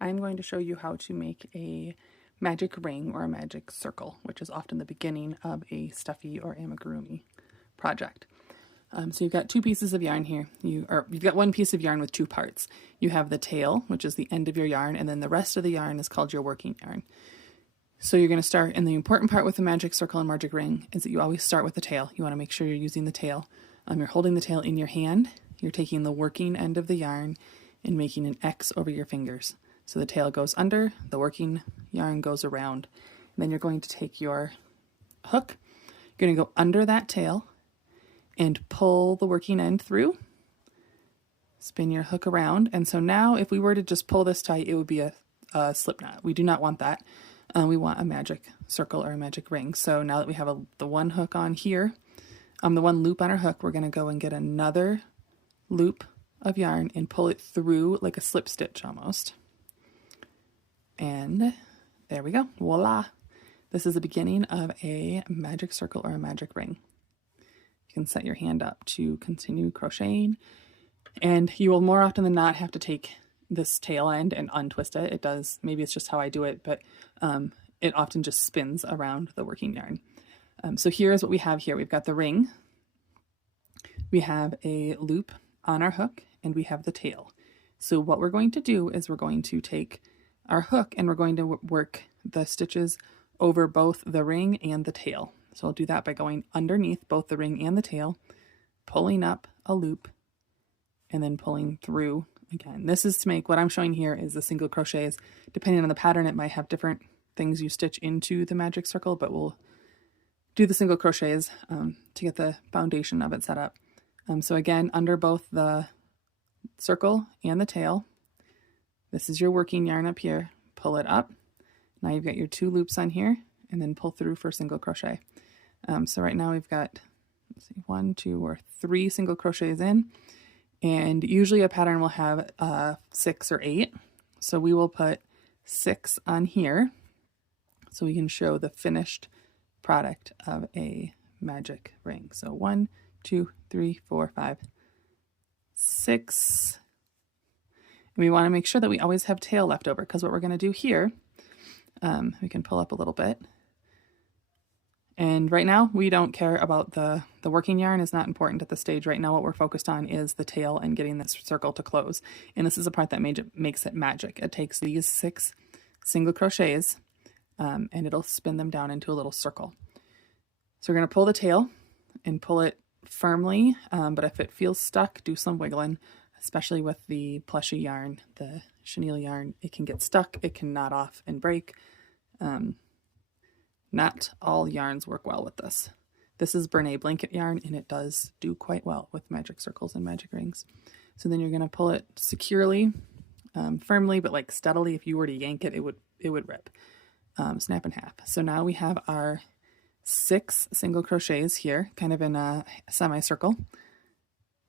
I'm going to show you how to make a magic ring or a magic circle, which is often the beginning of a stuffy or amigurumi project. So you've got two pieces of yarn here. You've got one piece of yarn with two parts. You have the tail, which is the end of your yarn, and then the rest of the yarn is called your working yarn. So you're going to start, and the important part with the magic circle and magic ring is that you always start with the tail. You want to make sure you're using the tail. You're holding the tail in your hand. You're taking the working end of the yarn and making an X over your fingers. So the tail goes under, the working yarn goes around. And then you're going to take your hook, you're going to go under that tail and pull the working end through. Spin your hook around. And so now if we were to just pull this tight, it would be a slip knot. We do not want that. We want a magic circle or a magic ring. So now that we have the one hook on here, the one loop on our hook, we're going to go and get another loop of yarn and pull it through like a slip stitch almost. And there we go. Voila. This is the beginning of a magic circle or a magic ring. You can set your hand up to continue crocheting, and you will more often than not have to take this tail end and untwist it. It does, maybe it's just how I do it, but it often just spins around the working yarn. So here's what we have here. We've got the ring, we have a loop on our hook, and we have the tail. So what we're going to do is we're going to take our hook and we're going to work the stitches over both the ring and the tail. So I'll do that by going underneath both the ring and the tail, pulling up a loop, and then pulling through again. This is to make, what I'm showing here is the single crochets. Depending on the pattern, it might have different things you stitch into the magic circle, but we'll do the single crochets to get the foundation of it set up. So again, under both the circle and the tail, this is your working yarn up here. Pull it up. Now you've got your two loops on here, and then pull through for single crochet. So right now we've got, let's see, 1, 2, or 3 single crochets in, and usually a pattern will have 6 or 8. So we will put 6 on here so we can show the finished product of a magic ring. So 1, 2, 3, 4, 5, 6. And we want to make sure that we always have tail left over, because what we're going to do here, we can pull up a little bit. And right now we don't care about the working yarn is not important at this stage. Right now what we're focused on is the tail and getting this circle to close. And this is the part that makes it magic. It takes these 6 single crochets and it'll spin them down into a little circle. So we're going to pull the tail and pull it firmly, but if it feels stuck, do some wiggling, especially with the Plushie yarn, the chenille yarn. It can get stuck, it can knot off and break. Not all yarns work well with this. This is Bernay blanket yarn, and it does do quite well with magic circles and magic rings. So then you're going to pull it securely, firmly, but like steadily. If you were to yank it, it would rip, snap in half. So now we have our 6 single crochets here, kind of in a semicircle,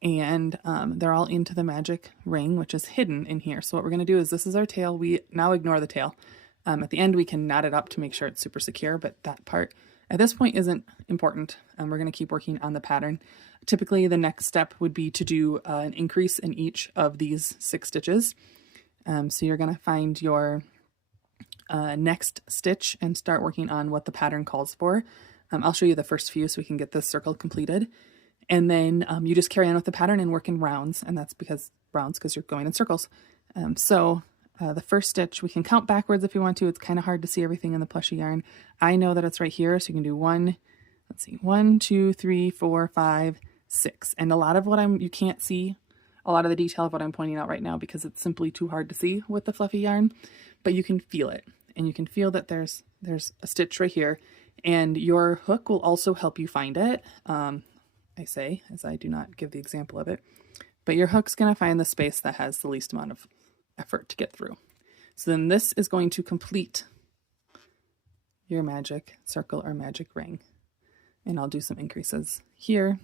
and they're all into the magic ring, which is hidden in here. So what we're going to do is, this is our tail. We now ignore the tail. At the end, we can knot it up to make sure it's super secure, but that part at this point isn't important. We're going to keep working on the pattern. Typically, the next step would be to do an increase in each of these 6 stitches. So you're going to find your next stitch and start working on what the pattern calls for. I'll show you the first few so we can get this circle completed. And then you just carry on with the pattern and work in rounds, and that's because you're going in circles. The first stitch, we can count backwards if you want to. It's kind of hard to see everything in the Plushie yarn. I know that it's right here, so you can do 1, 2, 3, 4, 5, 6. And a lot of what you can't see a lot of the detail of what I'm pointing out right now because it's simply too hard to see with the fluffy yarn, but you can feel it. And you can feel that there's a stitch right here, and your hook will also help you find it. I say, as I do not give the example of it, but your hook's going to find the space that has the least amount of effort to get through. So then this is going to complete your magic circle or magic ring. And I'll do some increases here.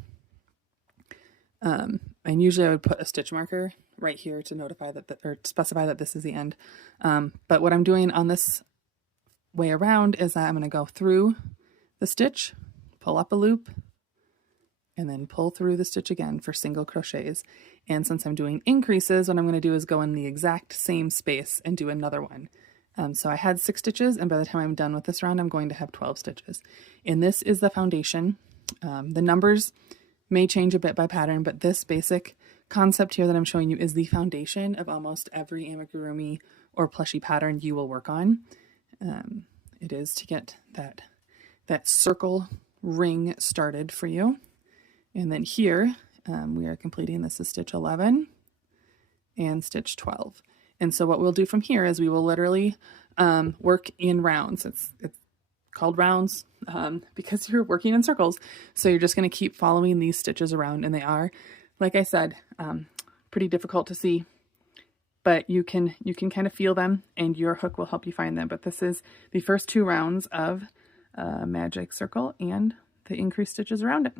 And usually I would put a stitch marker right here to notify that, or specify that this is the end. But what I'm doing on this way around is that I'm going to go through the stitch, pull up a loop, and then pull through the stitch again for single crochets. And since I'm doing increases, what I'm going to do is go in the exact same space and do another one. So I had 6 stitches, and by the time I'm done with this round, I'm going to have 12 stitches. And this is the foundation. The numbers may change a bit by pattern, but this basic concept here that I'm showing you is the foundation of almost every amigurumi or plushie pattern you will work on. It is to get that circle ring started for you. And then here we are completing, this is stitch 11 and stitch 12. And so what we'll do from here is we will literally work in rounds. It's called rounds because you're working in circles. So you're just going to keep following these stitches around, and they are, like I said, pretty difficult to see, but you can kind of feel them, and your hook will help you find them. But this is the first 2 rounds of magic circle and the increased stitches around it.